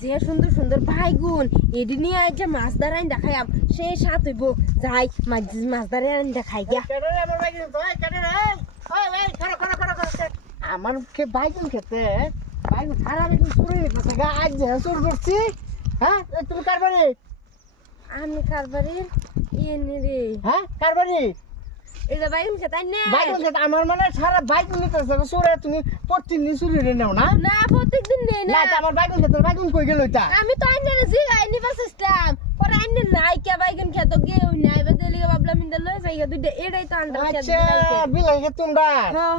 যে সুন্দর সুন্দর ভাইগুন এডি নিয়ে আইছে মাছ ধরাই দেখাইম সে সাথ হইব যাই মাছ মাছ ধরাই দেখাই গিয়া আমার কে বাইকুন খেতে বাইকুন সারা বেগুন চুরি গেছে গা আজ যে চুর করছি হ্যাঁ? তুমি কারবারি আমি কারবারির এনে রে। হ্যাঁ? কারবারি আমার মানে সারা বাইকুন নিতেছে চুরে তুমি প্রতিদিন চুরি রে নাও না? না প্রত্যেকদিন নেই না না। এটা আমার বাইকুন খেতে বাইকুন কই গেল এটা আমি তো আইনে জি আইনি বাসিস্তাম পরে আইনে নাই কে বাইগুন খেতো কেউ নাই। বা তেলিগে ভাবলাম ইন্দা লই যাইগা দুইটা এটাই তো আন্ডার আচ্ছা বিলাইকে তোমরা।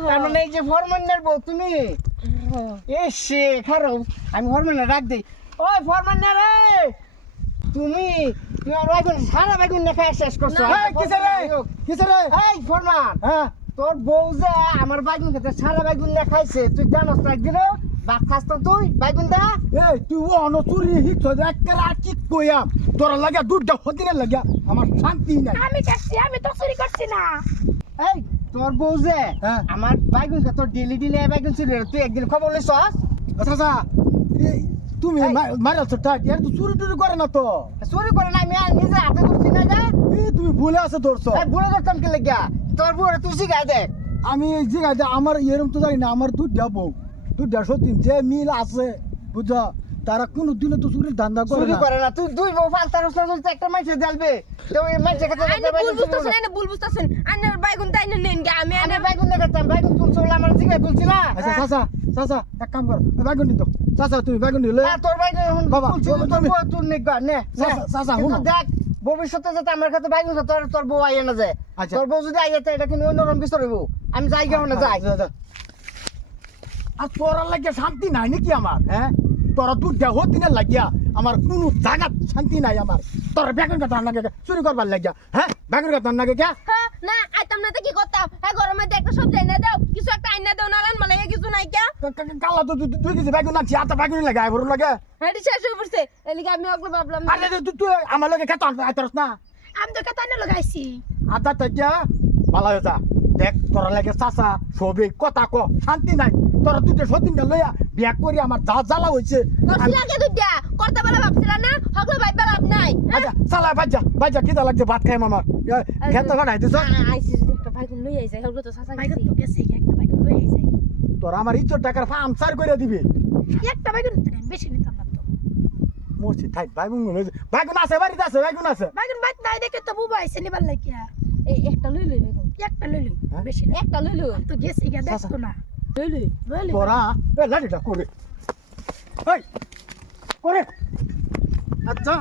তার মানে এই যে ফরমানের বউ তুমি? এসে আমি রাখ দিই। ওই ফরমানের রে তুমি সারা শেষ করছ। না, এই, কিসে রে? কিসে রে? এই ফরমান হ্যাঁ। তোর বউ যে আমার বাইকুন খেতে সারা বাইকুন লেখাইছে তুই জানোস না একদিন ভাত খাস তো তুই বাইকুন দা? এই তুই ও অনচুরি হিট একটা কি কইয়াম তোরা লাগা দুধটা হদিনে লাগা আমার শান্তি নাই। আমি আমি তো চুরি করছি না। এই তোর বউ যে হ্যাঁ। আমার খেতে তোর ডেলি ডেলি বাইকুন ছিল তুই একদিন খবর লইছস? আচ্ছা আচ্ছা। এই, তুমি এই। মারাচ্ছ টাইট এর তো চুরি টুরি করে না তো। চুরি করে না আমি আর নিজে হাতে করছি না যা। এই তুমি ভুলে আছে ধরছ এই বুড়ো করতাম কে লেগা তোর বুড়ো তুই শিখাই দেখ আমি এই জায়গায় আমার এরম তো জানি না আমার দুধ যাব দুধ দেড়শো যে মিল আছে বুঝছ? তারা কোনো দিনে তো চুরির ধান্দা করে চুরি না। করে না। তুই দুই বউ ফালতা রসটা চলতে একটা মাইছে জ্বালবে। তো ওই মাইছে খেতে আইনে ভুল বুঝতাছেন আইনে ভুল বুঝতাছেন। আইনের বাইগুন তাই না নেন গে আমি আমি বাইগুন দেখাতাম বাইকুন তুলছে বলে আমার জিগায় তুলছি না। আচ্ছা চাচা চাচা এক কাম কর বেগুন দিত চাচা তুমি বেগুন দিলে হ্যাঁ, তোর বাবা, তোর নে। চাচা, হুনো। দেখ ভবিষ্যতে যাতে আমার কাছে তোর তোর বউ আইয়ে না যায়। আচ্ছা। তোর বউ যদি আইয়ে এটা কিন্তু অন্যরকম কিছু হইব আমি যাই গেও না যাই। আচ্ছা, আচ্ছা। আর তোরা লাগিয়া শান্তি নাই নাকি আমার হ্যাঁ? তোরা তুই দেহ দিনে লাগিয়া আমার কোনো জায়গা শান্তি নাই আমার। তোর বেগুন কথা লাগে চুরি করবার লাগিয়া হ্যাঁ? বেগুন কথা লাগে কে? হ্যাঁ না আইতাম না তো কি করতাম? হ্যাঁ গরমের একটা সবজি এনে দাও কিছু একটা আইনা দাও না রান মানে কিছু নাই কে? কালা তো তুই কিছু বেগুন আনছি আর তো বেগুন লাগে আইবর লাগে। হ্যাঁ শেষ হয়ে পড়ছে। এলিকে আমি ওকে ভাবলাম আরে তুই তুই আমার লগে খেতে আইতারস না। আমি তো কাতানে লাগাইছি আদা তাকিয়া ভালো হয়ে যা। দেখ তোরা লাগে চাচা সবে কথা ক শান্তি নাই। তোরা দুটো সতীনটা লইয়া বিয়া করি আমার যা জ্বালা করছি আগে দুইটা করতে পারা ভাবছিলা না? হগলে ভাইবা লাভ নাই আচ্ছা চালা বাজ্জা বাজ্জা কিতা লাগছে ভাত খাই আমার। খেতে ফাটাই দিছ আইসি যদি একটা ভাইগুন লই আইছে হগলে তো সাসা বাইগুন গেছি। তো গেছে একটা বাইগুন লয়ে যায় তোর আমার ইজ্জত টাকার ফার্ম সার করে দিবি। একটা বাইগুন বেশি নিতাম না তো। মরছি থাই বাইগুন বাইগুন আছে বাড়িতে আছে বাইগুন আছে। বাইগুন বাইত নাই দেখে তো বুবা আইছে নিবার লাগিয়া এই একটা লই লই বেগুন একটা লই লই হ্যাঁ? বেশি না। একটা লই লই। তো গেছে গিয়া দেখতো না। লই লই লই লই। তোরা এ লাঠিটা করে। এই করে। আচ্ছা।